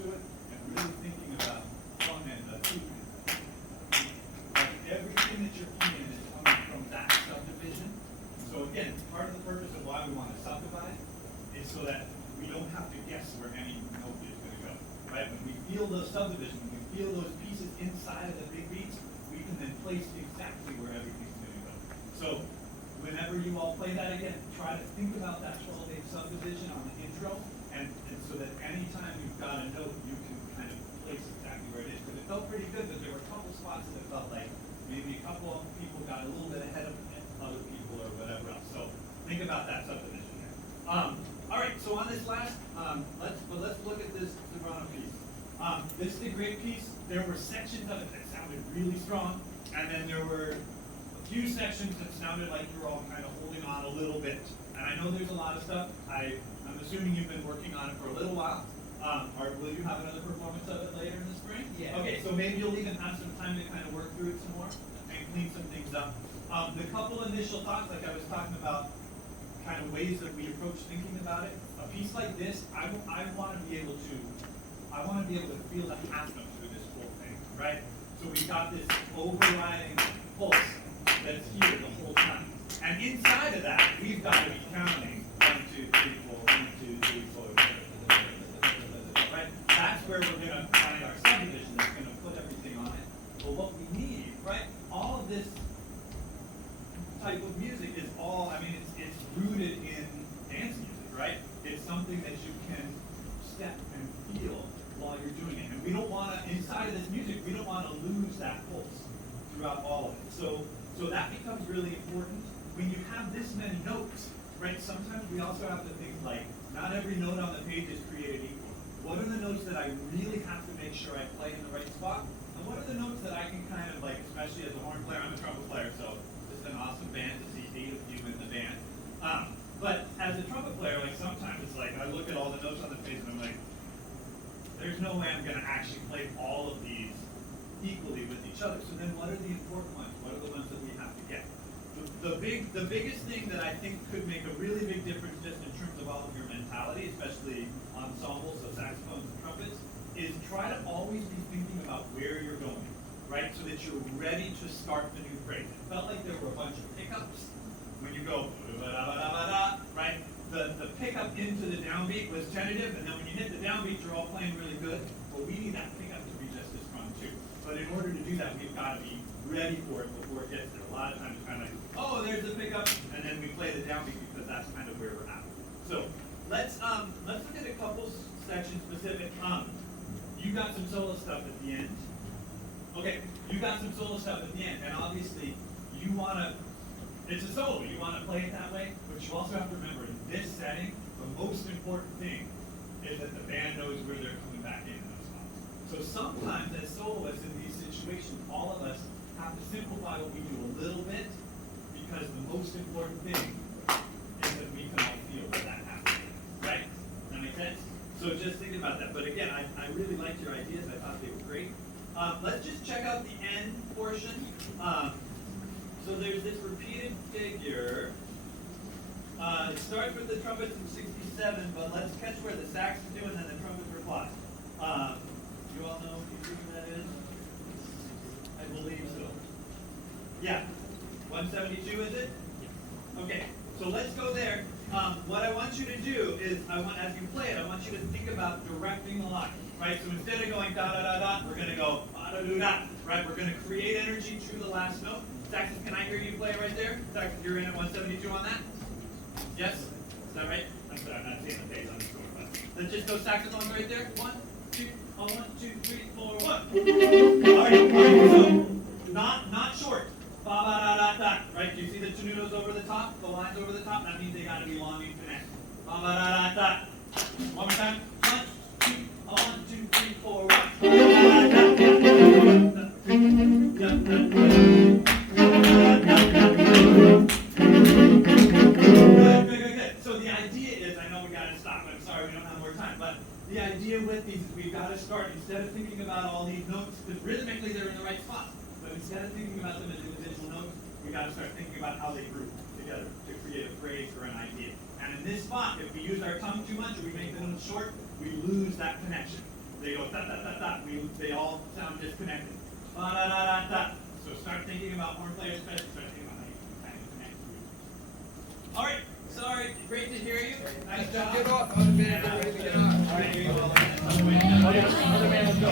to it and really thinking about one and two. Like everything that you're playing is coming from that subdivision. So again, part of the purpose of why we want to subdivide is so that we don't have to guess where any note is going to go, right? When we feel those subdivisions, when we feel those pieces inside of the big beats, we can then place exactly where everything's going to go. So whenever you all play that again, try to think about that 12/8 subdivision on the intro, and so that anytime you've got a note, you can kind of place exactly where it is. Because it felt pretty good, but there were a couple spots that felt like maybe a couple of people got a little bit ahead of other people or whatever else. So think about that subdivision there. All right, so on this last, let's look at this Toronto piece. This is a great piece. There were sections of it that sounded really strong, and then there were a few sections that sounded like you were all kind of holding on a little bit. And I know there's a lot of stuff. I'm assuming you've been working on it for a little while. Or will you have another performance of it later in the spring? Yeah. Okay, so maybe you'll even have some time to kind of work through it some more and clean some things up. The couple initial thoughts, like I was talking about, kind of ways that we approach thinking about it. A piece like this, I want to be able to feel the half note through this whole thing, right? So we've got this overriding pulse that's here the whole time. And inside of that, we've got to be counting 1, 2, 3, 4, 1, 2, 3, 4, right? That's where we're going to find our subdivision that's going to put everything on it. But what we need, right? All of this type of music is all, I mean, it's rooted in dance music, right? It's something that you can step and feel while you're doing it. And we don't want to, inside of this music, we don't want to lose that pulse throughout all of it. So that becomes really important. When you have this many notes, right, sometimes we also have to think like, not every note on the page is created equal. What are the notes that I really have to make sure I play in the right spot? And what are the notes that I can kind of like, especially as a horn player, I'm a trumpet player, so this is an awesome band to see 8 of you in the band. But as a trumpet player, like sometimes it's like, I look at all the notes on the page and I'm like, there's no way I'm gonna actually play all of these equally with each other. So then what are the important ones? What are the ones that we have to get? The biggest thing that I think could make a really big difference just in terms of all of your mentality, especially ensembles, so saxophones and trumpets, is try to always be thinking about where you're going, right? So that you're ready to start the new phrase. It felt like there were a bunch of pickups when you go, right? The pickup into the downbeat was tentative, and then when you hit the downbeat, you're all playing really good. Well, we need that pickup to be just as strong too. But in order to do that, we've got to be ready for it before it gets there. A lot of times it's kind of like, oh, there's the pickup, and then we play the downbeat because that's kind of where we're at. So let's look at a couple sections specific. You got some solo stuff at the end. Okay, you got some solo stuff at the end, and obviously you want to. It's a solo. You want to play it that way, but you also have to remember in this setting, the most important thing is that the band knows where they're coming back in those spots. So sometimes as soloists in these situations, all of us have to simplify what we do a little bit, because the most important thing is that we can all feel where that happens, right? Does that make sense? So just think about that. But again, I really liked your ideas. I thought they were great. Let's just check out the end portion. So there's this repeated figure. It starts with the trumpets in 67, but let's catch where the sax is doing and then the trumpets reply. You all know who that is? I believe so. Yeah. 172 is it? Okay. So let's go there. What I want you to do is, as you play it, I want you to think about directing the line. Right? So instead of going da da da da, we're going to go da da da da. Right? We're going to create energy through the last note. Saxon, can I hear you play right there? Saxon, you're in at 172 on that? Yes? Is that right? I'm sorry, I'm not seeing the page on the score, but let's just go saxophones right there. 1, 2, 1, 2, 3, 4, 1. All right, so not short. Ba ba da da da. Right? Do you see the tenutos over the top? The lines over the top? That means they gotta be long and connect. Ba ba da da da. One more time. 1, 2, 1, 2, 3, 4, 1. Good. So the idea is, I know we gotta stop, I'm sorry we don't have more time, but the idea with these is we've gotta start, instead of thinking about all these notes, because rhythmically they're in the right spot, but instead of thinking about them as individual notes, we gotta start thinking about how they group together to create a phrase or an idea. And in this spot, if we use our tongue too much or we make the notes short, we lose that connection. they go da da da da. They all sound disconnected. Da da da da da. So start thinking about horn players, especially start thinking about how you can kind of connect to it. All right. Sorry. Great to hear you. Nice job. Get off, other man, get ready to get off. All right. Here you go. Other man, let's go.